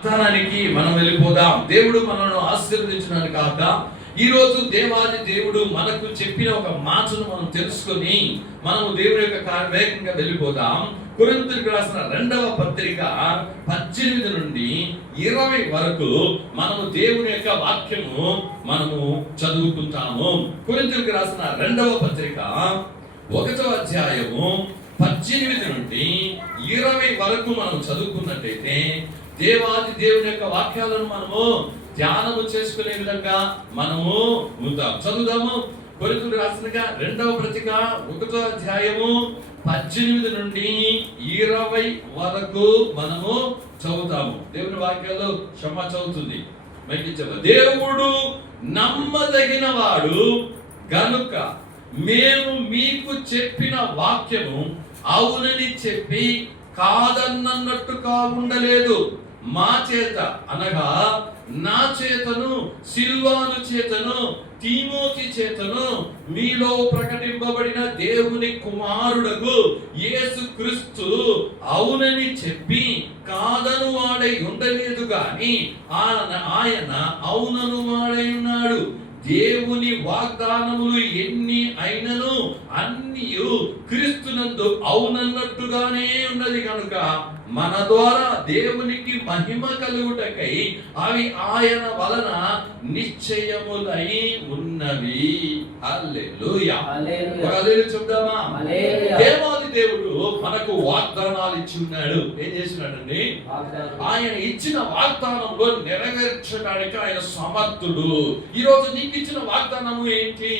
స్థానానికి మనం వెళ్ళిపోదాం. దేవుడు మనల్ని ఆశీర్వదించడానికి కాక ఈరోజు దేవాది దేవుడు మనకు చెప్పిన ఒక మాటను మనం తెలుసుకొని మనము దేవుని యొక్క వేగంగా వెళ్ళిపోదాం. కొరింథీయులకు రాసిన 2వ పత్రిక 18 నుండి 20 వరకు మనము దేవుని యొక్క వాక్యము మనము చదువుకుంటాము. కొరింథీయులకు రాసిన 2వ పత్రిక 1వ అధ్యాయము 18 నుండి 20 వరకు మనం చదువుకున్నట్టయితే దేవాది దేవుని యొక్క వాక్యాలను మనము ధ్యానము చేసుకునే విధంగా మనము ఉంటాం. చదువుదాము. కొరింథీయులకు రాసిన 2వ పత్రిక 1వ అధ్యాయము 18 నుండి 20 వరకు మనము చదువుతాము. దేవుని వాక్యాలు క్షమ చదువుతుంది. దేవుడు నమ్మదగిన వాడు గనుక మేము మీకు చెప్పిన వాక్యము అవునని చెప్పి కాదన్నట్టుగా ఉండలేదు. మా చేత అనగా నా చేతను, సిల్వాను చేతను, తీమోతి చేతను మీలో ప్రకటింపబడిన దేవుని కుమారుడగు యేసుక్రీస్తు అవునని చెప్పి కాదను వాడై ఉండలేదు గాని ఆయన అవునను వాడై ఉన్నాడు. దేవుని వాగ్దానములు ఎన్ని అయినను అన్నియు క్రీస్తునందు అవునన్నట్టుగానే ఉన్నది కనుక మన ద్వారా దేవునికి మహిమ కలుగుటకై అవి ఆయన వలన నిశ్చయములై ఉన్నవి. హల్లెలూయా. హల్లెలూయా చెప్దామా? దేవాది దేవుడు మనకు వాగ్దానాలు ఇచ్చి ఉన్నాడు. ఏం చేస్తున్నాడండి? ఆయన ఇచ్చిన వాగ్దానంలో నెరవేర్చడానికి ఆయన సమర్థుడు. ఈ రోజు నీకు ఇచ్చిన వాగ్దానము ఏంటి?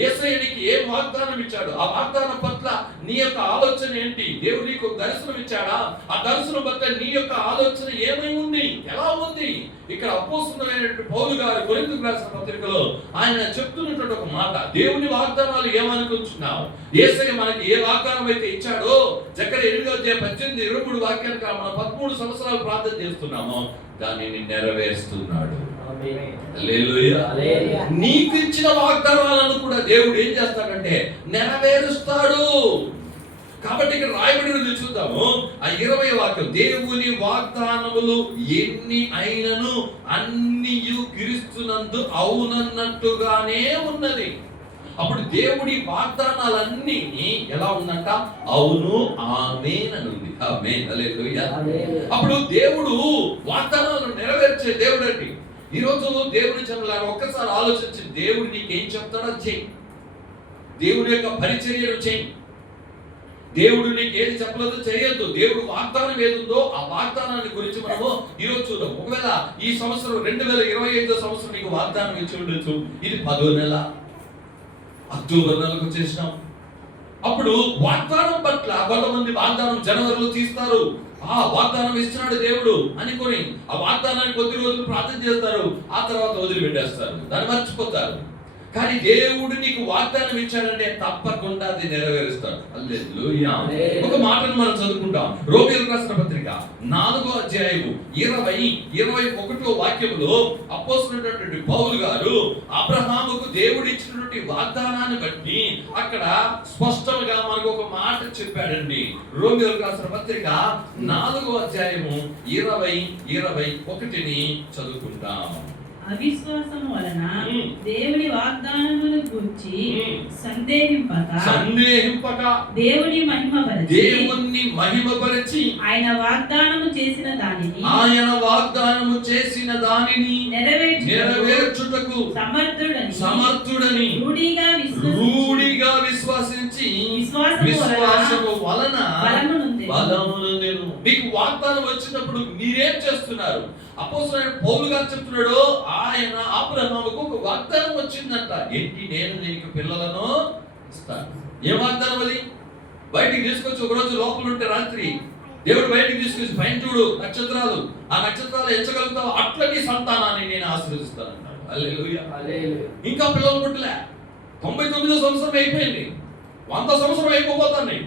యేసయ్య నీకు ఏం వాగ్దానం ఇచ్చాడు? ఆ వాగ్దానం పట్ల నీ యొక్క ఆలోచన ఏంటి? దేవుడు నీకు దర్శనం ఇచ్చాడా? ఆ దర్శనం పట్ల నీ యొక్క ఆలోచన ఏమై ఉంది? ఎలా ఉంది? ఇక్కడ అపోస్తలుడైనటువంటి పౌలు గారు కొరింథీయులకు రాసిన పత్రికలో ఆయన చెప్తున్నటువంటి ఒక మాట, దేవుని వాగ్దానాలు ఏమనుకుంటున్నావు? యేసయ్య మనకి ఏ వాగ్దానం అయితే ఇచ్చాడో, జకర్యా 8:18-23 వాక్యానికి మనం 13 సంవత్సరాలు ప్రార్థన చేస్తున్నామో దానిని నెరవేరుస్తున్నాడు. నీకు ఇచ్చిన వాగ్దానాలను కూడా దేవుడు ఏం చేస్తాడంటే నెరవేరుస్తాడు. కాబట్టి ఇక్కడ రాయబడినది చూద్దాము. ఆ 20వ వాక్యం, దేవుని వాగ్దానములు ఎన్ని అయినను అన్నియు క్రీస్తునందు అవునన్నట్టుగానే ఉన్నది. అప్పుడు దేవుడి వాగ్దానాలన్నీ ఎలా ఉందంట? అవును, ఆమేన్ అని ఉంది. ఆమేన్, హల్లెలూయా. అప్పుడు దేవుడు వాగ్దానాలను నెరవేర్చే దేవుడు అండి. ఈరోజు దేవుని జనులారా ఒక్కసారి ఆలోచించి, దేవుడు నీకేం చెప్తాడో చెయ్యి. దేవుడి యొక్క పరిచర్యను చెయ్యి. దేవుడు నీకు ఏది చెప్పలేదో చేయొద్దు. దేవుడు వాగ్దానం ఏదుందో ఆ వాగ్దానాన్ని గురించి మనము ఈరోజు చూద్దాం. ఒకవేళ ఈ సంవత్సరం 2025 సంవత్సరం నీకు వాగ్దానం ఇచ్చి ఉండొచ్చు. ఇది 10వ నెల, అక్టోబర్ నెలకు వచ్చేసినాం. అప్పుడు వాగ్దానం పట్ల కొంతమంది వాగ్దానం జనవరిలో తీస్తారు. ఆ వాగ్దానం ఇస్తున్నాడు దేవుడు అనుకొని ఆ వాగ్దానాన్ని కొద్ది రోజులు ప్రార్థన చేస్తారు, ఆ తర్వాత వదిలిపెట్టేస్తారు, దాన్ని మర్చిపోతారు. కానీ దేవుడు నీకు వాగ్దానం ఇచ్చాడంటే తప్పకుండా అది నెరవేరుస్తాడు. హల్లెలూయా. ఒక మాటను మనం చదువుకుంటాం. రోమీయులకు రాసిన పత్రిక 4వ అధ్యాయము 20-21 వాక్యములో అపోస్తలుడైనటువంటి పౌలు గారు అబ్రహాముకు దేవుడు ఇచ్చినటువంటి వాగ్దానాన్ని బట్టి అక్కడ స్పష్టంగా మనకు ఒక మాట చెప్పాడండి. రోమీయులకు రాసిన పత్రిక 4వ అధ్యాయము 20-21 చదువుకుంటాం. అవిశ్వాసము వలన దేవుని వాగ్దానములను గురించి సందేహింపక దేవుని మహిమపరచి ఆయన వాగ్దానము చేసిన దానిని నెరవేర్చుటకు సమర్థుడని రూఢిగా విశ్వాసించి విశ్వాసము వలన బలమును. మీకు వాగ్దానం వచ్చినప్పుడు మీరేం చేస్తున్నారు? అపోస్తలుడైన పౌలు గారు చెప్తున్నాడు, ఆయన అబ్రహాముకు ఒక వాగ్దానం వచ్చిందంట. ఏంటి? నేను నీకు పిల్లలను ఇస్తాను. ఏ వాగ్దానం అది? బయటికి తీసుకొచ్చి ఒకరోజు లోపల ఉంటే రాత్రి దేవుడు బయటికి తీసుకొచ్చి పైన చూడు నక్షత్రాలు, ఆ నక్షత్రాలు ఎంచగలుగుతావు, అట్లా నీ సంతానాన్ని నేను ఆశీర్వదిస్తానన్నాడు. హల్లెలూయా. ఇంకా పిల్లలు పుట్టలే. 99వ సంవత్సరం అయిపోయింది, 100వ సంవత్సరం అయిపోతాను.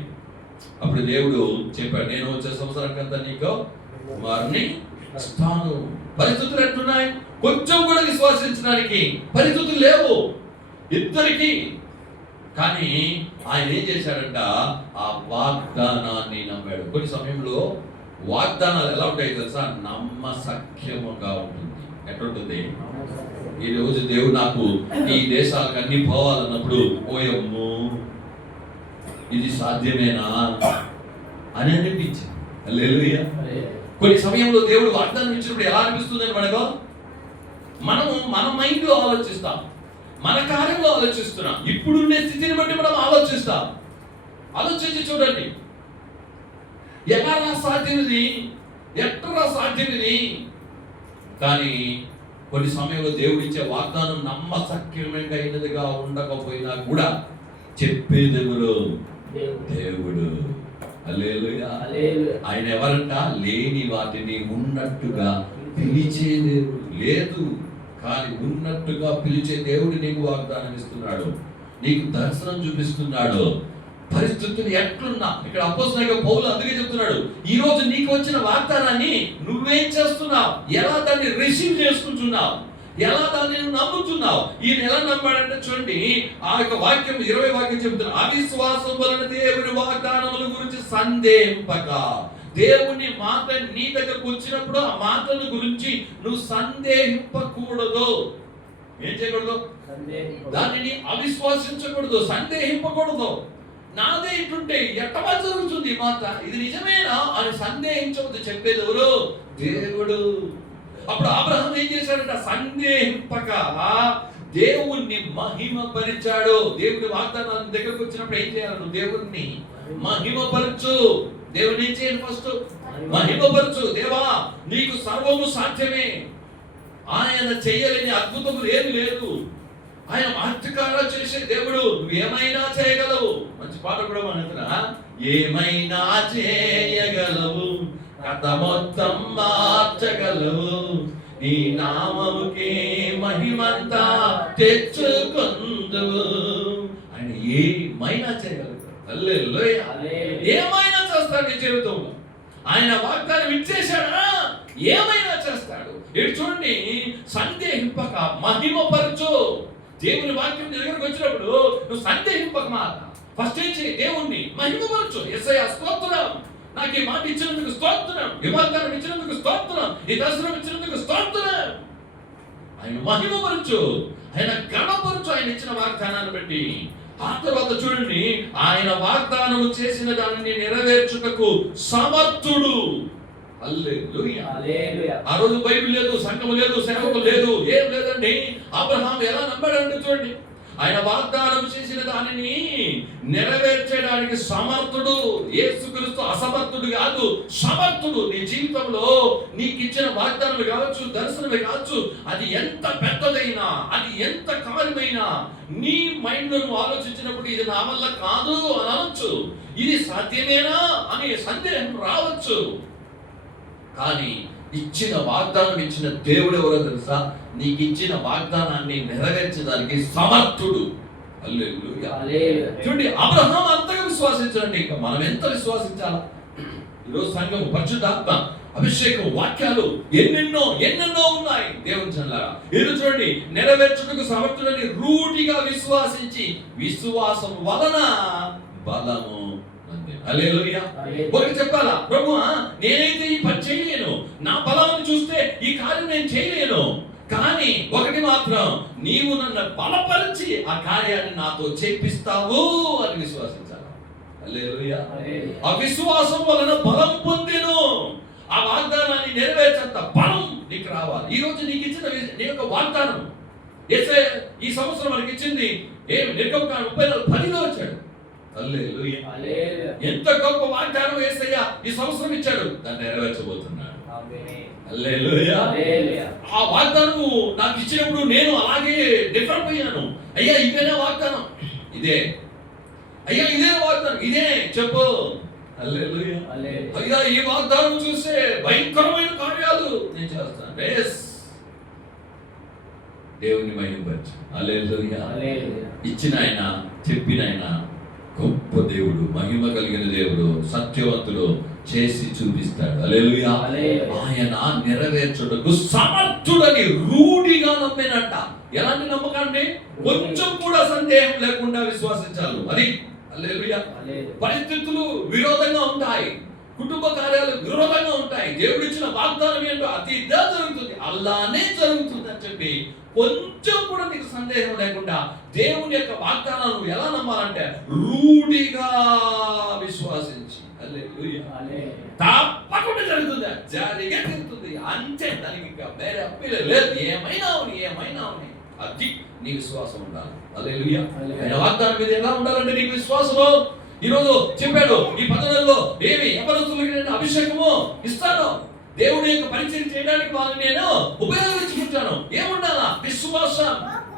అప్పుడు దేవుడు చెప్పాడు, నేను వచ్చే సంవత్సరానికంతా నీకు కుమారుని ఇస్తాను. పరిస్థితులు ఎట్లున్నాయి? కొంచెం కూడా విశ్వసించడానికి పరిస్థితులు లేవు ఇద్దరికి. కానీ ఆయన ఏం చేశాడంట? ఆ వాగ్దానాన్ని నమ్మాడు. కొన్ని సమయంలో వాగ్దానాలు ఎలా ఉంటాయి తెలుసా? నమ్మసఖ్యముగా ఉంటుంది. ఎట్లుంటుంది? ఈ రోజు దేవుడు నాకు ఈ దేశాలకు అన్ని పోవాలన్నప్పుడు ఓయమ్మో ఇది సాధ్యమేనా అని అనిపించింది. హల్లెలూయా. కొన్ని సమయంలో దేవుడు వాగ్దానం ఇచ్చినప్పుడు ఎలా అనిపిస్తుంది అని మనము మన మైండ్లో ఆలోచిస్తాం, మన కార్యంలో ఆలోచిస్తున్నాం, ఇప్పుడుండే స్థితిని బట్టి మనం ఆలోచిస్తాం. ఆలోచించి చూడండి, ఎలా సాధ్యమిది, ఎట్లా సాధ్యమిది. కానీ కొన్ని సమయంలో దేవుడు ఇచ్చే వాగ్దానం నమ్మసక్యమైనదిగా ఉండకపోయినా కూడా చెప్పేదెవరు? దేవుడు. హల్లెలూయా. ఆయన ఎవరంట? లేని వాటిని ఉన్నట్టుగా పిలిచే దేవుడు. లేదు కానీ ఉన్నట్టుగా పిలిచే దేవుడు నీకు వాగ్దానం ఇస్తున్నాడు, నీకు దర్శనం చూపిస్తున్నాడు. పరిస్థితులు ఎట్లున్నా ఇక్కడ అపోస్తలుడైన పౌలు అందుకే చెప్తున్నాడు, ఈ రోజు నీకు వచ్చిన వాగ్దానాన్ని నువ్వేం చేస్తున్నావు, ఎలా దాన్ని రిసీవ్ చేసుకుంటున్నావు, ఎలా దాన్ని నమ్ముతున్నావు. ఈయన ఎలా నమ్మాడంటే చూడండి, ఆ యొక్క వాక్యం 20 వాక్యం చెబుతున్నాడు. అవిశ్వాసం వలన దేవుని వాగ్దానముల గురించి సందేహింపక. దేవుని మాట నీ దగ్గరకు వచ్చినప్పుడు ఆ మాటల గురించి నువ్వు సందేహింపకూడదు. ఏం చేయకూడదు? దానిని అవిశ్వాసించకూడదు, సందేహింపకూడదు. నాదే ఇటుంటే ఎట్టమా జరుగుతుంది ఈ మాట, ఇది నిజమేనా అని సందేహించవద్దు. చెప్పేది ఎవరు? దేవుడు. అప్పుడు అబ్రహాం ఏం చేశాడంట? సందేహింపక దేవుణ్ణి మహిమపరిచాడు. దేవుడి వాగ్దానం దగ్గరకు వచ్చినప్పుడు ఏం చేయాలి? నువ్వు దేవుణ్ణి మహిమపరచు. దేవుని ఏం చేయాలి? ఫస్ట్ మహిమపరచు. దేవా నీకు సర్వము సాధ్యమే, ఆయన చేయలేని అద్భుతములు ఏమి లేదు, ఆయన మాత్రకారా చేసే దేవుడు, నువ్వు ఏమైనా చేయగలవు. మంచి పాట కూడా మన ఏమైనా చేయగలవు, కథ మొత్తం మార్చగలవు, నీ నామముకే మహిమంతా తెచ్చుకుందువు. ఆయన ఏమైనా చేయగలవు. హల్లెలూయా. ఏమైనా చేస్తాడు నీ జీవితంలో. ఆయన వాగ్దానం ఇచ్చేశాడా, ఏమైనా చేస్తాడు. ఇటు చూడండి, సందేహింపక మహిమపరచు. దేవుని వాక్యం దగ్గరకు వచ్చినప్పుడు నువ్వు సందేహింపక మాట ఫస్ట్ ఏం చేయి? దేవుణ్ణి మహిమపరచు. యేసయ్యా స్తోత్రం, నాకు ఈ మాట ఇచ్చినందుకు స్తోత్రం, ఈ వాగ్దానం ఇచ్చినందుకు స్తోత్రం, ఈ దర్శనం ఇచ్చినందుకు స్తోత్రం. ఆయన మహిమపరచు, ఆయన గణపరచు, ఆయన ఇచ్చిన వాగ్దానాన్ని బట్టి. ఆ తర్వాత చూడండి, ఆయన వాగ్దానం చేసిన దానిని నెరవేర్చుటకు సమర్థుడు. హల్లెలూయా. ఆ రోజు బైబిల్ లేదు, సంఘం లేదు, సేవకులు లేదు, ఏం లేదండి. అబ్రహాం ఎలా నమ్మాడంటే చూడండి, ఆయన వాగ్దానం చేసిన దానిని నెరవేర్చడానికి సమర్థుడు. యేసుక్రీస్తు అసమర్థుడు కాదు, సమర్థుడు. నీ జీవితంలో నీకు ఇచ్చిన వాగ్దానాలు కావచ్చు, దర్శనమే కావచ్చు, అది ఎంత పెద్దదైనా, అది ఎంత కార్యమైనా, నీ మైండ్ లో నువ్వు ఆలోచించినప్పుడు ఇది నా వల్ల కాదు అని అనొచ్చు, ఇది సాధ్యమేనా అని సందేహం రావచ్చు. కానీ ఇచ్చిన వాగ్దానం ఇచ్చిన దేవుడు ఎవరో తెలుసా? నీకు ఇచ్చిన వాగ్దానాన్ని నెరవేర్చడానికి సమర్థుడు. హల్లెలూయా. చూడండి, అబ్రహాం అంతగా విశ్వాసించండి, ఇంకా మనం ఎంత విశ్వాసించాలా? ఈరోజు సంఘం పరిశుద్ధాత్మ అభిషేకం వాక్యాలు ఎన్నెన్నో ఉన్నాయి దేవుని జనులారా. ఇది చూడండి, నెరవేర్చుటకు సమర్థుడని రూఢిగా విశ్వాసించి విశ్వాసం వలన బలము. హల్లెలూయా. ఒకటి చెప్పాలా? ప్రభువా, నేనైతే ఈ పని చేయలేను, నా బలాన్ని చూస్తే ఈ కార్యం నేను చేయలేను, కానీ ఒకటి మాత్రం, నీవు నన్ను బలపరిచి ఆ కార్యాన్ని నాతో చేపిస్తావు అని విశ్వాసించాలి. హల్లెలూయా. ఆ విశ్వాసం వలన బలం పొందెను. ఆ వాగ్దానాన్ని నెరవేర్చేంత బలం నీకు రావాలి. ఈ రోజు నీకు ఇచ్చిన నీ యొక్క వాగ్దానం యేసయ్య ఈ సంవత్సరం మనకి ఇచ్చింది ఏమి? నిర్గమకాండం 30:10 వచ్చాడు. హల్లెలూయా. ఎంత గొప్ప వాగ్దానం యేసయ్య ఈ సంవత్సరం ఇచ్చాడు, దాన్ని నెరవేర్చబోతున్నాడు. హల్లెలూయా. ఆ వాగ్దానం నాకు ఇచ్చినప్పుడు నేను అలాగే డిఫరెంట్ అయ్యాను. అయ్యా ఇదేనా వాగ్దానం? ఇదే. అయ్యా ఇదే వాగ్దానం? ఇదే చెప్పు. హల్లెలూయా. అయ్యా ఈ వాగ్దానం చూస్తే భయంకరమైన కార్యాలు నేను చేస్తాను. దేవుని మహిమపరచు. హల్లెలూయా. ఇచ్చిన ఆయన, చెప్పిన ఆయన గొప్ప దేవుడు, మహిమ కలిగిన దేవుడు, సత్యవంతుడు, చేసి చూపిస్తాడు. హల్లెలూయా. ఆయన నెరవేర్చుటకు సమర్థుడని రూఢిగా నమ్మేనంట. ఎలాంటి నమ్మకండి? కొంచెం కూడా సందేహం లేకుండా విశ్వసించాలి. అది హల్లెలూయా. పరిస్థితులు విరోధంగా ఉంటాయి, కుటుంబ కార్యాలు విరోధంగా ఉంటాయి. దేవుడు ఇచ్చిన వాగ్దానం ఏంటో అది ఇదే జరుగుతుంది, అలానే జరుగుతుంది అని చెప్పి కొంచెం కూడా నీకు సందేహం లేకుండా దేవుని యొక్క వాగ్దానాలు నువ్వు ఎలా నమ్మాలంటే రూఢిగా విశ్వాసించి. తప్పకుండా జరుగుతుంది, జారిగా జరుగుతుంది అంతే. దానికి ఇంకా వేరే అప్పీలే లేదు. ఏమైనా అవుని అది నీ విశ్వాసం ఉండాలి. హల్లెలూయా. ఆయన వాగ్దానం మీద ఎలా ఉండాలంటే నీకు విశ్వాసము. ఈరోజు చెప్పాడు, ఈ 10 నెలల్లో ఏమి యవనస్తులకి నేను అభిషేకము ఇస్తాను, దేవుడి యొక్క పరిచయం చేయడానికి వాళ్ళని నేను ఉపయోగించుకుంటాను. ఏముండాలా? విశ్వాసం.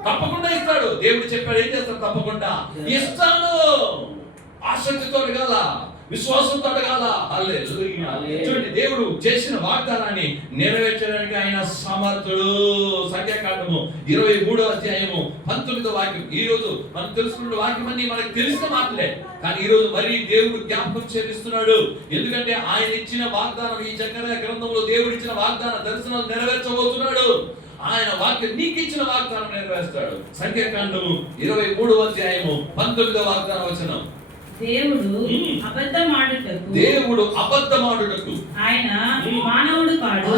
తప్పకుండా ఇస్తాడు. దేవుడు చెప్పాడు, ఏం చేస్తాడు? తప్పకుండా ఇస్తాను. ఆసక్తితో అడగాల, విశ్వాసంతో అడగాల. హల్లెలూయా. చూడండి, దేవుడు చేసిన వాగ్దానాన్ని నెరవేర్చడానికి ఆయన సమర్థుడు. సంఖ్యాకాండము 23వ అధ్యాయము 19వ వాక్యం. ఈ రోజు మనం తెలుసుకున్న వాక్యం అన్ని మనకు తెలిసిన మాటలే, కానీ ఈ రోజు మరి దేవుడు జ్ఞాపకం చేపిస్తున్నాడు. ఎందుకంటే ఆయన ఇచ్చిన వాగ్దానం, ఈ జకర్యా గ్రంథంలో దేవుడు ఇచ్చిన వాగ్దాన దర్శనాలు నెరవేర్చబోతున్నాడు. ఆయన వాక్యం నీకు ఇచ్చిన వాగ్దానం నెరవేరుస్తాడు. సంఖ్యాకాండము 23వ అధ్యాయము 19వ వాగ్దాన వచనం. దేవుడు అబద్ధమాడుటకు ఆయన మానవుడు కాడు.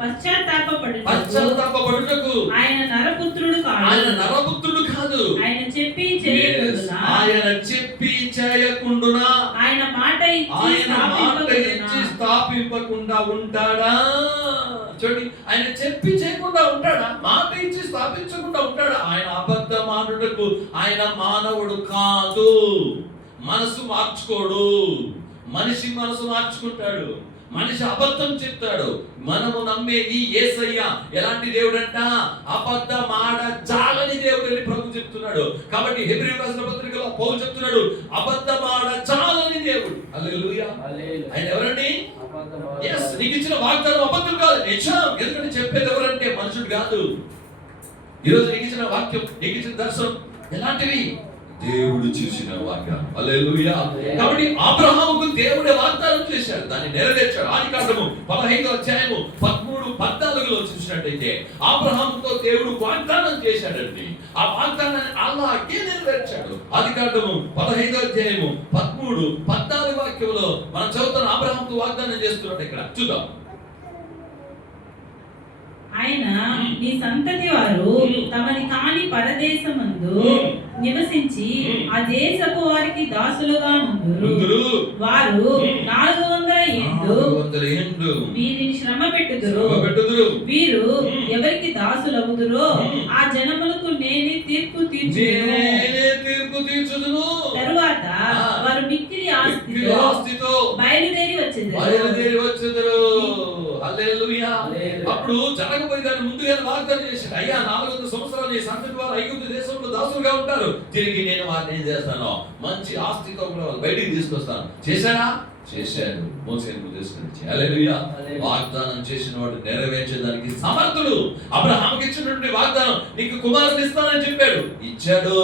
పశ్చాత్తాపపడుటకు ఆయన నరపుత్రుడు కాదు. ఆయన చెప్పి చేయకుండునా ఆయన మాట ఇచ్చి స్థాపింపకుండా ఉంటాడా? చూడండి, ఆయన చెప్పి చేయకుండా ఉంటాడా? మాట ఇచ్చి స్థాపించకుండా ఉంటాడా? ఆయన అబద్ధమాడుటకు ఆయన మానవుడు కాదు. మనసు మార్చుకోడు. మనిషి మనసు మార్చుకుంటాడు, మనిషి అబద్ధం చెప్తాడు. మనము నమ్మే ఈ యేసయ్య ఎలాంటి దేవుడు అంట? అబద్ధమాడ జాలని దేవుడు అని ప్రభు చెప్తున్నాడు. కాబట్టి హెబ్రీ రాసిన పత్రికలో పౌలు చెప్తున్నాడు, అబద్ధమాడ జాలని దేవుడు. హల్లెలూయా. ఆయన ఎవరండి? నీకు ఇచ్చిన వాగ్దానం అబద్ధం కాదు, నిజం. ఎందుకంటే చెప్పేది ఎవరంటే మనుషుడు కాదు. ఈరోజు నీకు ఇచ్చిన వాక్యం, నీకు ఇచ్చిన దర్శనం ఎలాంటివి? దేవుడు చూసిన వాగ్దానం. హల్లెలూయా. కాబట్టి అబ్రహాముకు దేవుడే వాగ్దానం చేశాడు, దాన్ని నెరవేర్చాడు. ఆదికాండము 15వ అధ్యాయము 13, 14లో చూసినట్టయితే అబ్రహాముతో దేవుడు వాగ్దానం చేశాడండి. ఆ వాగ్దానాన్ని అలాగే నెరవేర్చాడు. ఆదికాండము 15వ అధ్యాయము 13, 14 వాక్యంలో మనం చదువుతున్న అబ్రహాముతో వాగ్దానం చేస్తున్నాడు. ఇక్కడ చూద్దాం. ఆయన నీ సంతతి వారు తమని కాని పరదేశమందు నివసించి ఆ దేశపు వారికి దాసులుగా నుందురు. వారు 400 ఏండ్లు వీరిని శ్రమ పెట్టుదురు. వీరు ఎవరికి దాసులవుదురో ఆ జనములకు నేనే తీర్పు తీర్చుదును. తరువాత వారు మిక్కిలి ఆస్తితో బయలుదేరి వచ్చేదరు. హల్లెలూయా. అప్పుడు జరగబోయే దాన్ని ముందుగా వాగ్దానం చేశాడు. అయ్యా, 400 సంవత్సరాలు ఈ సంతతి వారు ఐగుప్తు దేశంలో దాసులుగా ఉంటారు, తిరిగి నేను వారిని ఏం చేస్తాను? మంచి ఆస్తితో కూడా బయటికి తీసుకొస్తాను. చేశారా? చేశాడు. మోసేను తీసుకొచ్చి. హల్లెలూయా. వాగ్దానం చేసిన వాడు నెరవేర్చేదానికి సమర్థుడు. అబ్రహాముకి ఇచ్చినటువంటి వాగ్దానం, నీకు కుమారుని ఇస్తానని చెప్పాడు, ఇచ్చాడు.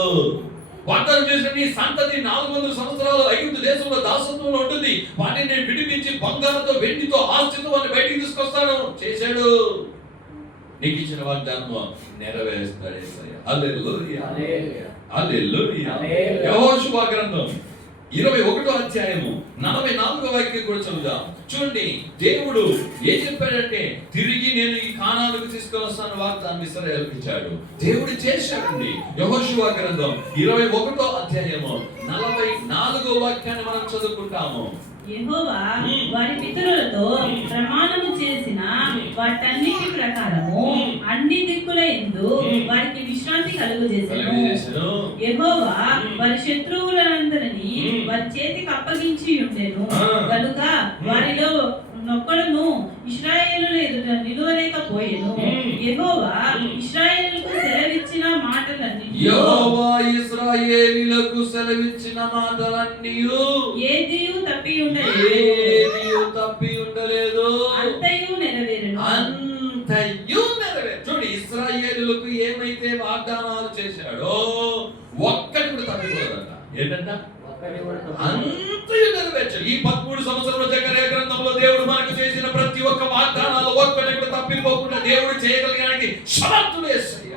వాగ్దానం చేసిన నీ సంతతి 400 సంవత్సరాలు ఐగుప్తు దేశంలో దాసత్వంలో ఉంటుంది, వాటిని నేను విడిపించి బంగారంతో వెండితో ఆస్తితో వారిని బయటికి తీసుకొస్తాను. చేశాడు. నీకు ఇచ్చిన వాగ్దానం నెరవేరుస్తాడు యేసయ్య. హల్లెలూయా. హల్లెలూయా. యెహోషువ గ్రంథం 21వ అధ్యాయము 44వ వాక్యం కూడా చదువుదాం. చూడండి, దేవుడు ఏం చెప్పాడంటే, తిరిగి నేను ఈ కానానుకు తీసుకొని వస్తాను వాగ్దానం ఇశ్రాయేలుకు ఇచ్చాడు. దేవుడు చేశాడండి. యెహోషువ గ్రంథం 21వ అధ్యాయము 44వ వాక్యాన్ని మనం చదువుకుంటాము. యెహోవా వారి పితరులతో ప్రమాణము చేసిన వాటన్నిటి ప్రకారము అన్ని దిక్కుల యందు వారికి విశ్రాంతి కలుగజేసెను. యెహోవా వారి శత్రువులందరినీ వారి చేతికి అప్పగించి ఉండెను కనుక వారిలో నొక్కడును ఇశ్రాయేలుల ఎదుట నిలువలేకపోయెను. యెహోవా ఇశ్రాయేలులకు సెలవిచ్చిన మాటలన్నీ ఏదియు తప్పి ఉండలేదు. అంతయు నెరవేరును. చూడండి, ఇశ్రాయేలులకు ఏమైతే వాగ్దానాలు చేశాడో ఒక్కటి కూడా తప్పిపోదంట. ఏంటంట? అంతయు నెరవేర్చాడు. ఈ 13 సంవత్సరాల జకర్యా గ్రంథంలో దేవుడు మనకు చేసిన ప్రతి ఒక్క వాగ్దానాలు ఒక్కటి కూడా తప్పిపోకుండా దేవుడు చేయగలిగడానికి సమర్థుడు యేసయ్య.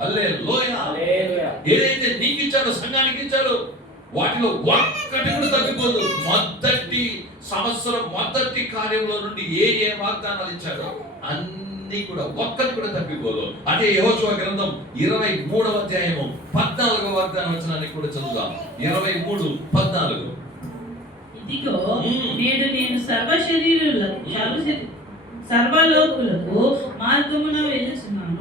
హల్లెలూయా. ఏదైతే నీకు ఇచ్చాడో, సంఘానికి ఇచ్చాడో, వాటిలో ఒక్కటి కూడా తప్పిపోదు. మొదటి సంవత్సరం మొదటి కార్యంలో నుండి ఏ వాగ్దానాలు ఇచ్చాడో అన్ని కూడా ఒక్కటి కూడా తప్పిపోదు. అదే యెహోషువ గ్రంథం 23వ అధ్యాయము 14వ వాగ్దానం వచనాన్ని కూడా చదువుదాం. 23:14. ఇదిగో నేడు నేను సర్వలోకులకు మార్గమున వెళ్ళుచున్నాను.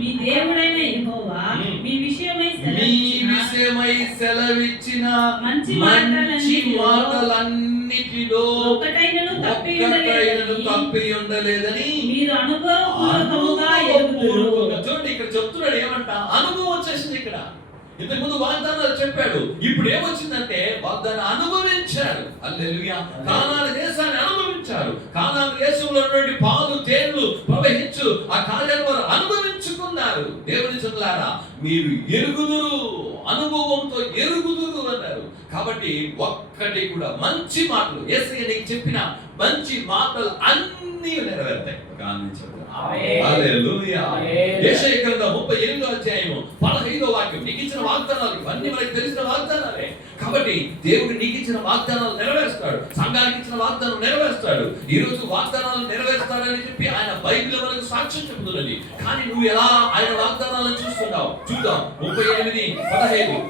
మీ దేవుడైన యెహోవా మీ విషయమై సెలవిచ్చిన మంచి మాటలన్నిటిలో ఒక్కటైనను తప్పి ఉండలేదని మీరు అనుభవపూర్వకముగా ఎరుగుదురు. చూడండి, ఇక్కడ చెప్తున్నాడు ఏమంట, అనుభవం వచ్చేసింది. ఇక్కడ ఇంతకు ముందు వాగ్దానాలు చెప్పాడు, ఇప్పుడు ఏమొచ్చిందంటే వాగ్దానం అనుభవించారు. హల్లెలూయా. కానాను దేశాన్ని అనుభవించారు. కానాను దేశంలో నుండి పాలు తేళ్లు ప్రవహించు ఆ కార్యాన్ని వారు అనుభవించుకున్నారు. దేవుని జనులారా, మీరు ఎరుగుదురు, అనుభవంతో ఎరుగుదురు అన్నారు. కాబట్టి ఒక్కటి కూడా మంచి మాటలు, యేసయ్య నీకు చెప్పిన మంచి మాటలు అన్నీ నెరవేరుతాయి. హల్లెలూయా. యెషయా గ్రంథం 38వ అధ్యాయము 15వ వాక్యం. నీకు ఇచ్చిన వాగ్దానాలు ఇవన్నీ మనకు తెలిసిన వాగ్దానాలే. కాబట్టి దేవుడు నీకు ఇచ్చిన వాగ్దానాలు నెరవేరుస్తాడు, సంఘానికి ఇచ్చిన వాగ్దానం నెరవేరుస్తాడు. ఈ రోజు వాగ్దానాలు నెరవేరుస్తాడని చెప్పి ఆయన బైబిల్ మనకు సాక్ష్యం చెబుతున్నది. కానీ నువ్వు ఎలా ఆయన వాగ్దానాలను చూస్తున్నావు? చూద్దాం. 38:15.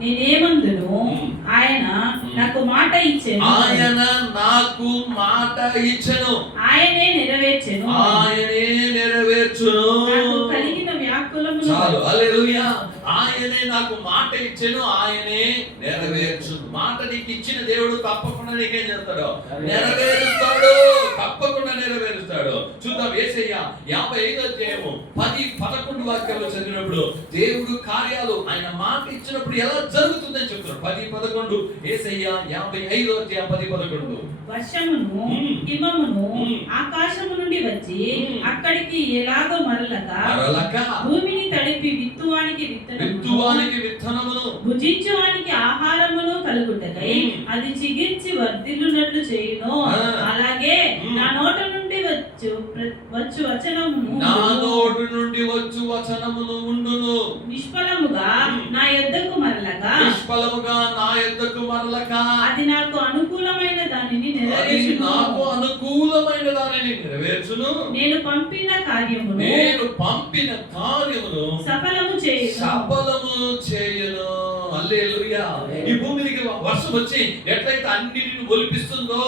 నేనేమందును, ఆయన నాకు మాట ఇచ్చెను. ఆయన నాకు మాట ఇచ్చెను. ఆయనే నెరవేర్చెను. ఆయనే నెరవేర్చును. నాకు కలిగిన వ్యాకులమును చాలు. హల్లెలూయా. ఆయనే నాకు మాట ఇచ్చెను, ఆయనే నెరవేర్చును. మాట నీకు ఇచ్చిన దేవుడు తప్పకుండా నీకేం చేస్తాడు? నెరవేరుస్తాడు. తప్పకుండా నెరవేరుస్తాడు. చూద్దాం. యేసయ్య 55వ అధ్యాయము 10-11 వాక్యాలు చదివినప్పుడు దేవుడు కార్యాలు ఆయన మాట ఇచ్చినప్పుడు ఎలా జరుగుతుందని చెప్తారు. 10-11. యేసయ్య 55వ అధ్యాయం 10-11. వర్షమును హిమమును ఆకాశము నుండి వచ్చి అక్కడికి ఎలాగో మరలక భూమిని తడిపి విత్తువానికి విత్తనమును భుజించువానికి ఆహారమును కలుగుటకై అది చిగిర్చి వర్ధిల్లునట్లు చేయును. అలాగే నా నోట నుండి వచ్చు వచనమును ఉండును. నిష్ఫలముగా నా యొద్దకు మరలక అది నాకు అనుకూలమైన దానిని నెరవేర్చును. నేను పంపిన కార్యమును సఫలము చేయను. హల్లెలూయా. ఈ భూమికి వర్షం వచ్చి ఎట్లయితే అన్నిటిని ఒలిపిస్తుందో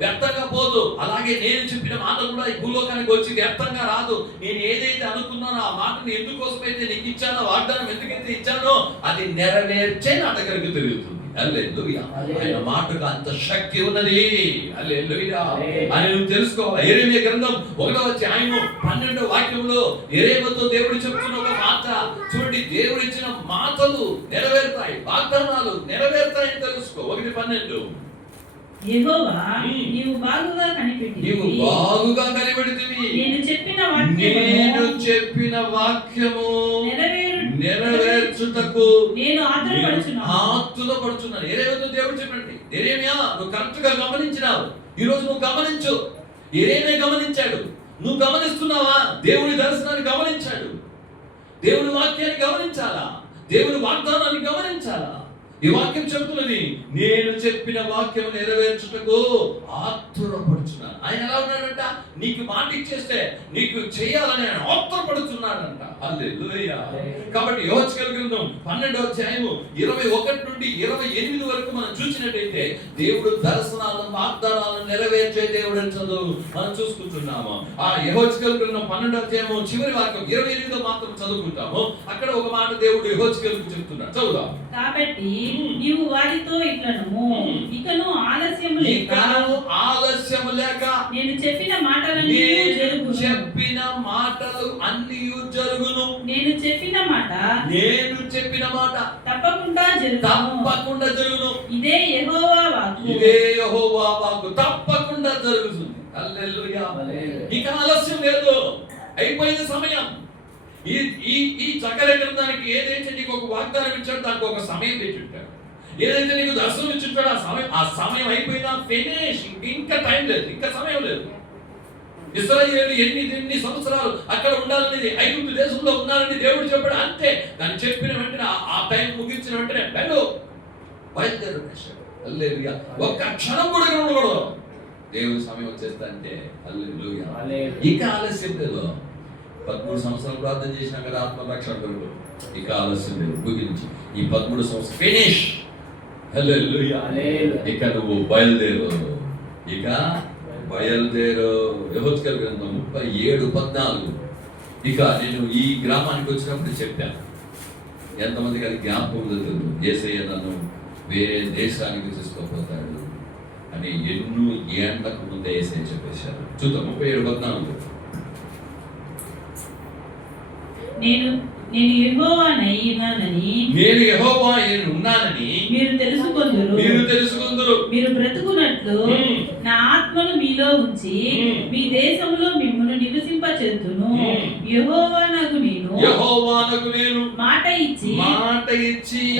వ్యర్థంగా పోదు, అలాగే నేను చెప్పిన మాట కూడా ఈ భూలోకానికి వచ్చి వ్యర్థంగా రాదు. నేను ఏదైతే అనుకున్నానో ఆ మాటను ఎందుకోసమైతే నీకు ఇచ్చానో, వాగ్దానం ఎందుకైతే ఇచ్చానో అది నెరవేర్చే నా దగ్గరకు తిరుగుతుంది. హల్లెలూయా. ఆయన మాటకు అంత శక్తి ఉన్నది. హల్లెలూయా అని నువ్వు తెలుసుకోవాలి. యెరెమీయా గ్రంథం 1వ అధ్యాయము 12వ వాక్యంలో యెరెమీయాతో దేవుడు చెప్తున్న ఒక మాట చూడండి. దేవుడు ఇచ్చిన మాటలు నెరవేరుతాయి, వాగ్దానాలు నెరవేరుతాయని తెలుసుకో. 1:12. యెహోవా నీవు బాగుగా కనిపెడితివి. నేను చెప్పిన వాక్యము నెరవేర్చుటకు నేను ఆతురపడుచున్నాను. యెరెమీయాతో దేవుడు చెప్పండి, యెరెమీయా నువ్వు కరెక్ట్ గా గమనించినావు. ఈ రోజు నువ్వు గమనించు. యెరెమీయా గమనించాడు, నువ్వు గమనిస్తున్నావా? దేవుని దర్శనాన్ని గమనించాడు, దేవుని వాక్యాన్ని గమనించాలా, దేవుని వాగ్దానాన్ని గమనించాలా. ఈ వాక్యం చెబుతున్నది, నేను చెప్పిన వాక్యం నెరవేర్చుటకు ఆతురపడుచున్నాను. ఆయన ఎలా ఉన్నాడంట? నీకు మాట ఇచ్చేస్తే నీకు చేయాలని ఆయన ఆతురపడుతున్నాడంట. హల్లెలూయా. కాబట్టి యెహెజ్కేలు గ్రంథం 12వ అధ్యాయము 21 నుండి 28 వరకు మనం చూసినట్టయితే దేవుడు దర్శనాలను, వాగ్దానాలను నెరవేర్చే దేవుడు అని చదువు మనం చూసుకుంటున్నాము. ఆ యెహెజ్కేలు గ్రంథం 12వ అధ్యాయము చివరి వాక్యం 28 మాత్రం చదువుకుంటాము. అక్కడ ఒక మాట దేవుడు యెహెజ్కేలుకు చెప్తున్నాడు. చదువుదాం. కాబట్టి నీవు వారితో ఇట్లనము, ఇకను ఆలస్యము లేక నేను చెప్పిన మాటలు జరుగును. నేను చెప్పిన మాట తప్పకుండా జరుగును. ఇదే యెహోవా వాక్కు తప్పకుండా జరుగుతుంది. హల్లెలూయా. ఇక ఆలస్యం లేదు, అయిపోయిన సమయం. ఈ సకల గ్రంథానికి ఏదైతే నీకు ఒక వాగ్దానం ఇచ్చాడో దానికి ఒక సమయం తెచ్చుంటాడు. ఏదైతే నీకు దర్శనం ఇచ్చుంటాడో ఆ సమయం అయిపోయినా ఫినిష్. ఇంకా టైం లేదు, ఇంకా సమయం లేదు. ఇశ్రాయేలు ఎన్ని సంవత్సరాలు అక్కడ ఉండాలని, ఐగుప్తు దేశంలో ఉండాలని దేవుడు చెప్పాడు. అంతే, దాన్ని చెప్పిన వెంటనే ఆ టైం ముగించిన వెంటనే వెళ్ళు బయలుదేరు. హల్లెలూయా. ఒక్క క్షణం కూడా ఉండకూడదు. దేవుని సమయం వచ్చేస్తా అంటే హల్లెలూయా. ఇక ఆలస్యం లేదు. 13 సంవత్సరాలు ప్రార్థన చేసినా కదా ఆత్మరక్షణ కొరకు. ఇక ఆలస్యం లేదు. ముగించి ఈ 13 సంవత్సరం ఫినిష్. హల్లెలూయా. ఇక నువ్వు బయలుదేరు. ఇక బయలుదేరు. యెహెజ్కేలు గ్రంథం 37:14. ఇక నేను ఈ గ్రామానికి వచ్చినప్పుడు చెప్పాను, ఎంతమందికి అది జ్ఞాపకం లేదు, యేసయ్య నన్ను వేరే దేశానికి తీసుకుపోతాడు అని ఎన్నో ఏండ్లకు ముందే యేసయ్య చెప్పేశారు. చూద్దాం 37:14. నేను యెహోవానైనానని మీరు తెలుసుకొందురు. మీరు బ్రతుకున్నట్లు నా ఆత్మను మీలో ఉంచి మీ దేశంలో మిమ్మును నివసింపచేతును. యెహోవానగు నేను మాట ఇచ్చి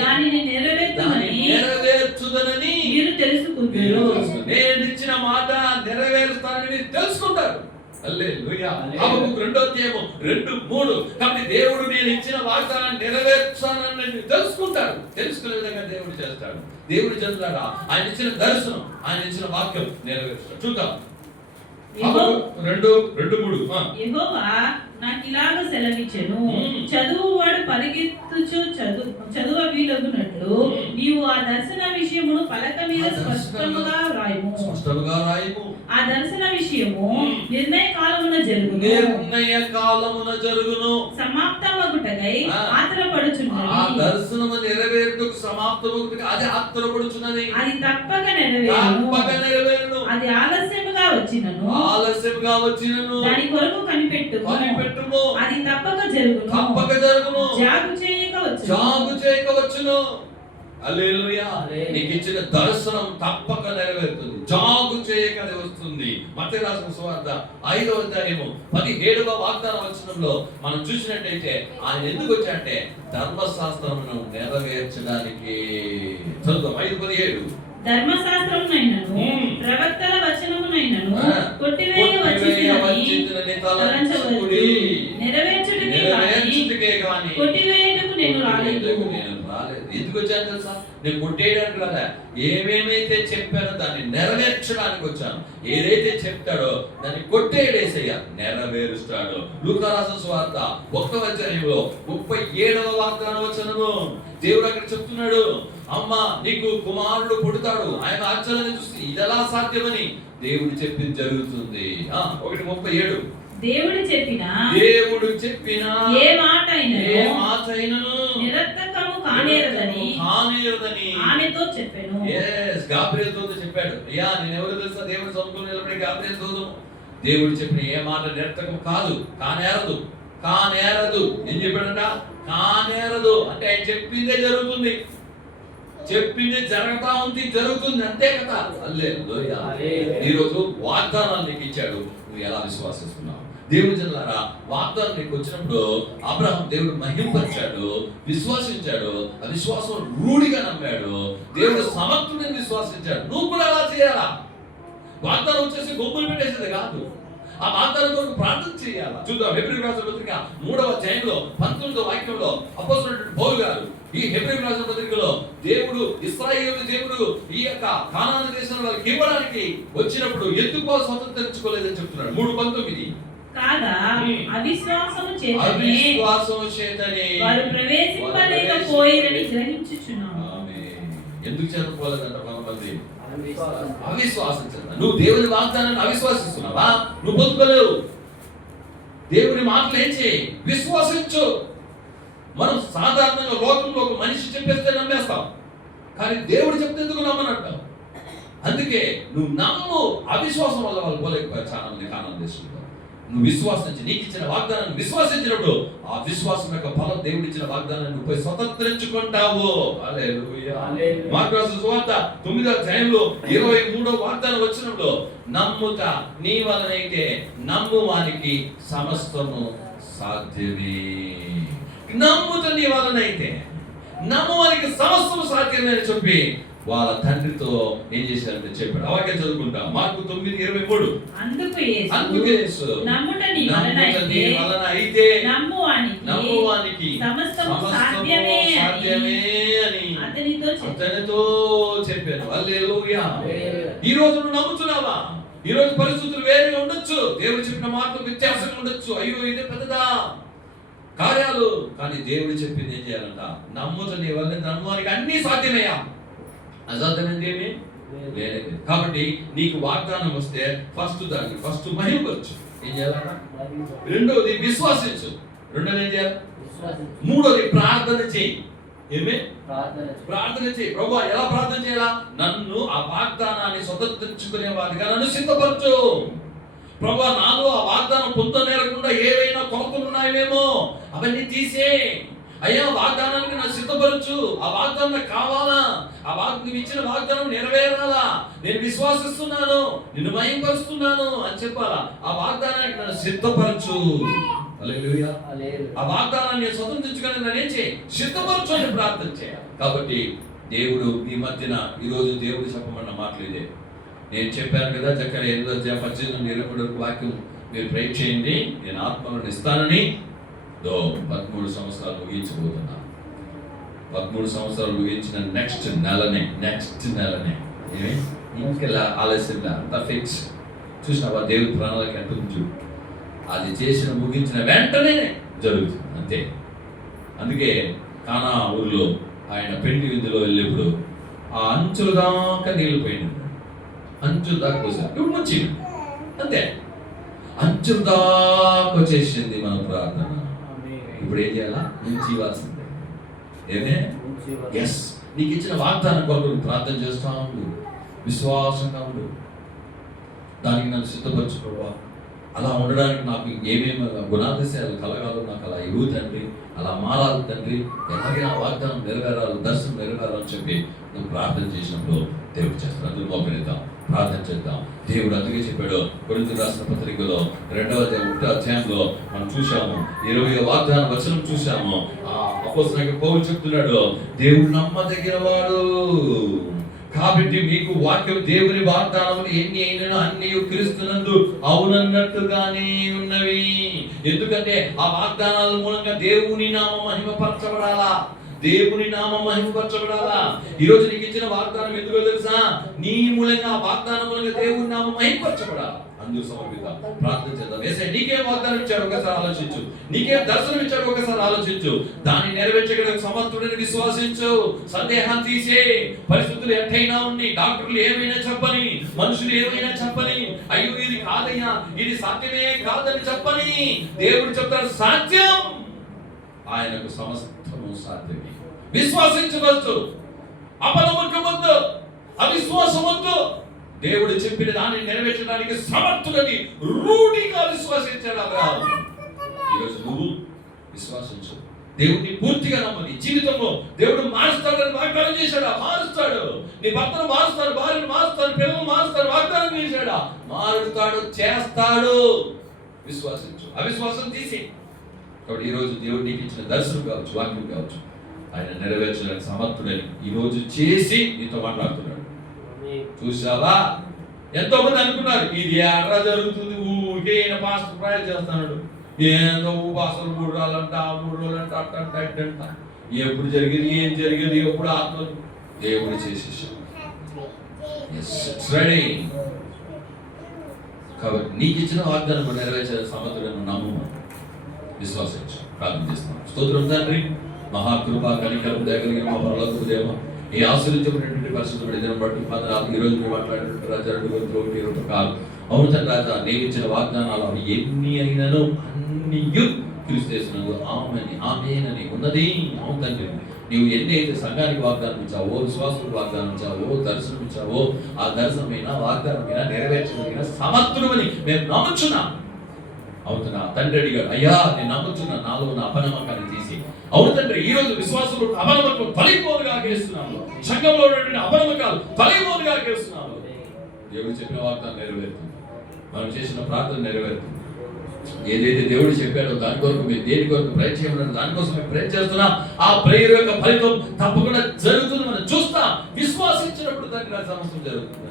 దానిని నెరవేర్చుదనని మీరు తెలుసుకుంటారు. నేను ఇచ్చిన మాట నెరవేరుస్తానని తెలుసుకుంటారు. హల్లెలూయా. హబక్కూకు 2:2-3. కాబట్టి దేవుడు నేను ఇచ్చిన వాగ్దానాన్ని నెరవేర్చానని తెలుసుకుంటాడు. తెలుసుకునే విధంగా దేవుడు చేస్తాడు. దేవుడు చేస్తాడా? ఆయన ఇచ్చిన దర్శనం, ఆయన ఇచ్చిన వాక్యం నెరవేరుస్తాడు. చూద్దాం 2:3. యెహోవా నాకిలాగ సెలవిచ్చెను, చదువువాడు పరిగెత్తుచు చదువ వీలగునట్లు నీవు ఆ దర్శన విషయమును పలక మీద స్పష్టముగా రాయము. ఆ దర్శన విషయము నిర్ణయ కాలమున జరుగును. సమాప్తమగుటకై ఆత్రపడుచున్నది. ఆ దర్శనము నెరవేరుటకు సమాప్తమగుటకు అది ఆత్రపడుచున్నది. అది తప్పక నెరవేరును. అది ఆలస్యముగా వచ్చినను దాని కొరకు కనిపెట్టుము. అది తప్పక జరుగును. జాగు చేయకవచ్చును. హల్లెలూయా. నీకు ఇచ్చిన దర్శనం తప్పక నెరవేరుతుంది. జాగు చేయకనే వస్తుంది. మత్తయి రాసిన సువార్త 5వ అధ్యాయము 17వ వాగ్దాన వచనంలో మనం చూసినట్టయితే ఆయన ఎందుకు వచ్చాడంటే ధర్మశాస్త్రమును నెరవేర్చడానికి. చదువుతాం 5:17. ధర్మశాస్త్రమునైనను ప్రవక్తల వచనమునైనను కొట్టివేయవచ్చునని తలంచవద్దు. నెరవేర్చుటకే గాని కొట్టివేయుటకు నేను రాలేదు. ఎందుకు వచ్చాను తెలుసా? నేను కొట్టేయడానికి రాలే. ఏమేమైతే చెప్పానో దాన్ని నెరవేర్చడానికి వచ్చాను. ఏదైతే చెప్తాడో దాన్ని కొట్టేయడేసయ్యా నెరవేరుస్తాడు. లూకా రాసిన సువార్త 1వ అధ్యాయంలో 37వ వాగ్దాన వచనము దేవుడు అక్కడ చెప్తున్నాడు, అమ్మా నీకు కుమారుడు పుడతాడు, ఆయన ఆశ్చర్యాన్ని చూసి ఇదెలా సాధ్యమని దేవుడు చెప్పింది జరుగుతుంది. 1:37. దేవుడు చెప్పిన ఏ మాట అయినను నిరర్థకము కానేరదని ఆమెతో చెప్పాను. గాబ్రియల్తో చెప్పాడు. అయ్యా నేను ఎవరు తెలుసా? దేవుడు సముఖంలో నిలబడి గాబ్రియల్ తోను దేవుడు చెప్పిన ఏ మాట నిరర్థకం కాదు, కానేరదు. ఏం చెప్పాడంట? కానేరదు అంటే ఆయన చెప్పిందే జరుగుతుంది. చెప్పింది జరుగుతా ఉంది, జరుగుతుంది, అంతే కదా. హల్లెలూయా. ఈరోజు వాగ్దానాలు నీకు ఇచ్చాడు, నువ్వు ఎలా విశ్వాసిస్తున్నావు? దేవుని జనులారా, వాగ్దానం నీకు వచ్చినప్పుడు అబ్రహాం దేవుడు మహింపరిచాడు, విశ్వాసించాడు. ఆ విశ్వాసం రూఢిగా నమ్మాడు. దేవుడు సమర్థుడిని విశ్వాసించాడు. నువ్వు కూడా అలా చేయాలా? వాగ్దానం వచ్చేసి గొప్పలు పెట్టేసేది కాదు. ఆ వాగ్దానంతో ప్రార్థన చేయాలా? చూద్దాం హెబ్రీయులకు రాసిన పత్రిక 3వ అధ్యాయంలో 19వ వాక్యంలో అపోస్తలుడైన పౌలు గారు ఈ హెబ్రీయులకు రాసిన పత్రికలో దేవుడు ఇశ్రాయేలు దేవుడు ఈ యొక్క కానాను దేశం వాళ్ళకి ఇవ్వడానికి వచ్చినప్పుడు ఎందుకో స్వతంత్రించుకోలేదని చెప్తున్నాడు. 3:19. కాగా అవిశ్వాసము చేతనే వారు ప్రవేశింపలేకపోయిరని గ్రహించుచున్నాము. ఆమేన్. ఎందుకు చేతపోలేదంట కొంతమంది? అవిశ్వాసం చేత. నువ్వు దేవుని వాగ్దానాన్ని అవిశ్వాసిస్తున్నావా? నువ్వు పొందుకోలేవు. దేవుని మాటలు ఏం చేయి? విశ్వాసించు. మనం సాధారణంగా లోకంలో ఒక మనిషి చెప్పేస్తే నమ్మేస్తాం, కానీ దేవుడు చెప్తే ఎందుకు నమ్మనంటాం? అందుకే నువ్వు నమ్ము. అవిశ్వాసం వల్ల వాళ్ళు పోలేకపోయారు చాలా మంది కానాను దేశంలో. నువ్వు విశ్వాసించి నీకు ఇచ్చిన వాగ్దానాన్ని విశ్వాసించినప్పుడు ఆ విశ్వాసం యొక్క ఫలం దేవుడు ఇచ్చిన వాగ్దానాన్ని నువ్వు స్వతంత్రించుకుంటావు. హల్లెలూయా. మార్కు రాసిన సువార్త 9వ అధ్యాయంలో 23వ వాగ్దానం వచ్చినప్పుడు నమ్ముట నీ వలనైతే నమ్ము వానికి సమస్తము సాధ్యమే. నమ్ముట నీ వలనైతే నమ్ము వానికి సమస్తము సాధ్యమే అని చెప్పి వాళ్ళ తండ్రితో ఏం చేశారంటే చెప్పాడు. అలాగే చదువుకుంటాం. మార్కు 9:23. అందుకు యేసు నమ్ముట నీ వలన అయితే నమ్మువానికి సమస్తము సాధ్యమే అని అతనితో చెప్పాను. హల్లెలూయా. ఈ రోజు నువ్వు నమ్ముతున్నావా? ఈ రోజు పరిస్థితులు వేరేగా ఉండొచ్చు, దేవుడు చెప్పిన మాటలు వ్యత్యాసంగా ఉండొచ్చు. అయ్యో ఇదే పెద్దదా కార్యాలు, కానీ దేవుడు చెప్పింది ఏం చేయాలంట? నమ్ముత నీ వల్ల నమ్మువానికి అన్ని సాధ్యమయ్యా. అసాధ్యమైంది ఏమి లేదు. కాబట్టి నీకు వాగ్దానం వస్తే ఫస్ట్ మహిమపరచు. ఏం చేయాలంట? రెండోది విశ్వాసించు. రెండోది ఏం చేయాలి? మూడోది ప్రార్థన చేయి. ఏమే? ప్రార్థన చేయి. ప్రభువా ఎలా ప్రార్థన చేయాలా? నన్ను ఆ వాగ్దానాన్ని స్వతంత్రించుకునే వాడిగా నన్ను సిద్ధపరచు. ప్రభువా నాలో ఆ వాగ్దానం పొందనేరకుండా ఏవైనా కొరతలు ఉన్నాయేమో అవన్నీ తీసే. అయ్యా వాగ్దానానికి నన్ను సిద్ధపరచు. ఆ వాగ్దానం నాకు కావాలా? నువ్వు ఇచ్చిన వాగ్దానం నెరవేరాలా? నేను విశ్వాసిస్తున్నాను, నిన్ను మహిమపరుస్తున్నాను అని చెప్పాలా? ఆ వాగ్దానానికి నన్ను సిద్ధపరచు. హల్లెలూయా. ఆ వాగ్దానాన్ని స్వతంత్రించుకొని నన్ను ఏం చేయి? సిద్ధపరచు అని ప్రార్థన చేయాలి. కాబట్టి దేవుడు ఈ మధ్యన ఈరోజు దేవుడు చెప్పమన్న మాటలు ఇదే. నేను చెప్పాను కదా, జకర్యా 8:18-23 వాక్యం మీరు ప్రే చేయండి, నేను ఆత్మలను ఇస్తానని. 13 సంవత్సరాలు ముగించబోతున్నా. 13 సంవత్సరాలు ముగించిన నెక్స్ట్ నెలనే ఇంకెలా ఆలస్యంగా అంత ఫిక్స్. చూసినావా దేవుడి ప్రణాళిక ఎంత ఉంచు. అది చేసిన ముగించిన వెంటనే జరుగుతుంది అంతే. అందుకే కానా ఊరిలో ఆయన పెండి విందులో వెళ్ళినప్పుడు ఆ అంచుల దాకా నీళ్ళు పోయింది. అంచుల దాకా పోసారు, ఇప్పుడు మంచి అంతే. అంచుల దాకా వచ్చేసింది మన ప్రార్థన. ఇప్పుడు ఏం చేయాలా? నుంచి ఇవ్వాల్సిందే. ఏమే? ఎస్. నీకు ఇచ్చిన వాగ్దానం కొరకు ప్రార్థన చేస్తా ఉండు, విశ్వాసంగా ఉండు. దానికి నన్ను సిద్ధపరచుకోవా. అలా ఉండడానికి నాకు ఏమేమి గుణాతిశయాలు కలగాలో నాకు అలా ఇవ్వు తండ్రి, అలా మారాలి తండ్రి, ఎలాగే ఆ వాగ్దానం నెరవేరాలి, దర్శనం నెరవేరాలని చెప్పి నువ్వు ప్రార్థన చేసినప్పుడు దేవుడు చేస్తాడు. అందుకు మోకరిద్దాం, ప్రార్థన చేద్దాం. దేవుడు అందుకే చెప్పాడు కొరింథీయులకు రాసిన పత్రికలో 2వ అధ్యాయంలో మనం చూసాము, 20వ వాగ్దాన వచనం చూసాము. అపోస్తలుడైన పౌలు చెప్తున్నాడు, దేవుడు నమ్మదగిన వాడు కాబట్టి మీకు వాక్యం దేవుని వాగ్దానములు ఎన్ని అయినను అన్ని క్రీస్తునందు అవునన్నట్టుగానే ఉన్నవి. ఎందుకంటే ఆ వాగ్దానాల మూలంగా దేవుని నామం మహిమపరచబడాలా. దేవుని నామం మహిమపరచబడాలా. ఈ రోజు నీకు ఇచ్చిన వాగ్దానం ఎందుకో తెలుసా? నీ మూలంగా ఆ వాగ్దానం మూలంగా దేవుని నామం మహిమపరచబడాలా. అందుకు సమర్పిద్దాం, ప్రార్థన చేద్దాం. యేసయ్య నీకేం వాగ్దానం ఇచ్చాడు ఒకసారి ఆలోచించు, నీకేం దర్శనం ఇచ్చాడు ఒకసారి ఆలోచించు. దాన్ని నెరవేర్చగల సమర్థుడిని విశ్వాసించు. సందేహాన్ని తీసే. పరిస్థితులు ఎట్టయినా ఉండి, డాక్టర్లు ఏమైనా చెప్పని, మనుషులు ఏమైనా చెప్పని, అయ్యో ఇది కాదయ్యా, ఇది సాధ్యమే కాదని చెప్పని, దేవుడు చెప్తాడు సాధ్యం. ఆయనకు సమస్తము సాధ్యమే. విశ్వాసించవచ్చు, అపనమ్మకం వద్దు, అవిశ్వాసం వద్దు. దేవుడు చెప్పిన దాన్ని నెరవేర్చడానికి సమర్థులని రూఢిగా విశ్వసించాడు అబ్రహాము. ఈరోజు నువ్వు విశ్వాసించు. దేవుడిని పూర్తిగా నమ్ము. నీ జీవితంలో దేవుడు మారుస్తాడని వాగ్దానం చేశాడా? మారుస్తాడు. నీ భర్తను మారుస్తాడు, భార్యను మారుస్తాడు, పిల్లలు మారుస్తాడు, వాగ్దానం చేశాడా? మారుస్తాడు, చేస్తాడు. విశ్వాసించు, అవిశ్వాసం తీసి. కాబట్టి ఈరోజు దేవుడు నీకు ఇచ్చిన దర్శనం కావచ్చు, వాక్యం కావచ్చు, ఆయన నెరవేర్చడానికి సమర్థుడని ఈరోజు చేసి నీతో మాట్లాడుతున్నాడు. చూసావా? ఎంతో మంది అనుకున్నారు ఇది ఎర్ర జరుగుతుంది, ఊరికే పాస్టర్ ప్రయాణం చేస్తున్నాడు, ఏందో ఉపాసలు 3 రోజులంట 3 రోజులంట అట్టంట ఇట్టంట. ఎప్పుడు జరిగింది, ఏం జరిగింది, ఎప్పుడు ఆత్మ దేవుడు చేసేసాడు. కాబట్టి నీకు ఇచ్చిన వాగ్దానం నెరవేర్చే సమర్థులను నమ్ము, విశ్వాసించు. ప్రార్థన చేస్తున్నాం. స్తోత్రం తండ్రి, మహాకృప కనికరం దయగలిగిన మా పరలోకపు దేవ, ఈ ఆశీర్వదించబడినటువంటి పరిస్థితులు దినం బట్టి ఈ రోజు మీరు మాట్లాడినట్టు రాజా 2 కాదు. అవును తండ్రి రాజా, నేను ఇచ్చిన వాగ్దానాలు అవి ఎన్ని అయినను అన్ని క్రీస్తు యేసునందు ఆమేనని ఉన్నది. అవును తండ్రి, నీవు ఎన్ని అయితే సంఘానికి వాగ్దానం ఇచ్చావో, విశ్వాసులకు వాగ్దానం ఇచ్చావో, దర్శనం ఇచ్చావో, ఆ దర్శనమైన వాగ్దానమైన నెరవేర్చగలిగిన సమర్థుడని మేము నమ్ముచున్నాం. అవుతున్నా తండ్రి అడిగాడు, అయ్యా నేను నమ్ముతున్నా, నాలో ఉన్న అపనమ్మకాన్ని తీసి. అవును తండ్రి, ఈ రోజు విశ్వాసులు అపనమ్మకం తొలగిపోదుగా చేస్తున్నాము. సంఘంలో ఉన్నటువంటి అపనమ్మకాలు తొలగిపోదుగా చేస్తున్నాము. దేవుడు చెప్పిన వాగ్దానం నెరవేరుతుంది, మనం చేసిన ప్రార్థన నెరవేరుతుంది. ఏదైతే దేవుడు చెప్పాడో దాని కొరకు మీరు దేని కొరకు ప్రయత్నం చేయమన్నారో దానికోసం మేము ప్రయత్నం చేస్తున్నాం. ఆ ప్రేయర్ యొక్క ఫలితం తప్పకుండా జరుగుతుంది. మనం చూస్తాం. విశ్వాసించినప్పుడు దానికి సమస్య జరుగుతుంది.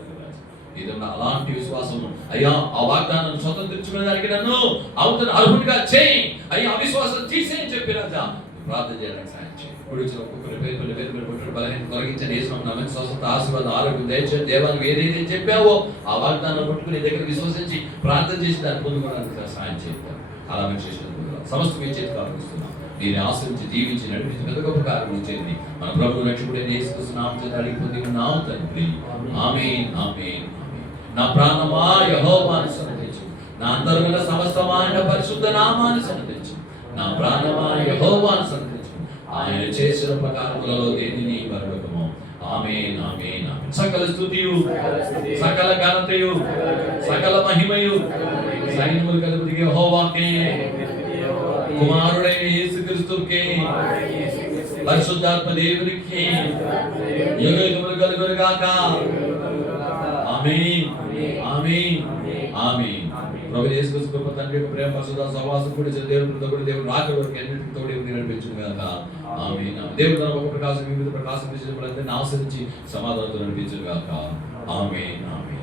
ఏదన్నా అలాంటి విశ్వాసం, అయ్యా ఆ వాగ్దానాన్ని స్వతంత్రించుకునే దానికి నన్ను అవతల అర్హుడిగా చేయి, అయ్యా అవిశ్వాసం తీసేయని చెప్పి రాజా ప్రార్థన చేయడానికి సాయం చేయి. ఇప్పుడు ఒక్కొక్కరి పేరు బలహీన తొలగించండి. యేసునామమున స్వస్థత, ఆశీర్వాదం, ఆరోగ్యం దయచేయండి. దేవానికి ఏదైతే చెప్పావో ఆ వాగ్దానం పట్టుకుని నీ దగ్గర విశ్వసించి ప్రార్థన చేసి దాన్ని పొందుకోవడానికి సాయం చేస్తాం. అలా మేము చేసినందుకు సమస్త మీ చేతికి అర్పిస్తున్నాం. దీన్ని ఆశ్రయించి దీవించి నడిపించి పెద్ద గొప్ప కార్యం చేయండి. మన ప్రభు రక్షకుడైన యేసుక్రీస్తు నామమున చేత అడిగి పొంది ఉన్నాము తండ్రి. ఆమేన్, ఆమేన్. నా ప్రాణమా యెహోవాను స్తుతించు, నా అంతరంగ సమస్తమా ఆయన పరిశుద్ధ నామాన్ని స్తుతించు. నా ప్రాణమా యెహోవాను స్తుతించు, ఆయన చేసిన ప్రకారములలో దేనిని మరువకము. ఆమేన్, ఆమేన్, ఆమేన్. సకల స్తుతియు, సకల ఘనతయు, సకల మహిమయు సైన్యముల కలుగుదిగే యెహోవాకే, కుమారుడైన యేసుక్రీస్తుకే, పరిశుద్ధాత్మ దేవునికి యుగయుగములు కలుగును గాక. ఆమేన్, ఆమేన్, ఆమేన్. ప్రభు యేసుక్రీస్తు కృప, తండ్రి యొక్క ప్రేమ, పరిశుద్ధ సహవాసం కూడా దేవుడు రాకడ వరకు ఎన్నిటికి తోడు నడిపించును గాక. ఆమేన్. దేవుడు తన ఒక ప్రకాశం వివిధ ప్రకాశం విషయంలో ఆశ్రయించి సమాధానంతో నడిపించును గాక. ఆమేన్, ఆమేన్.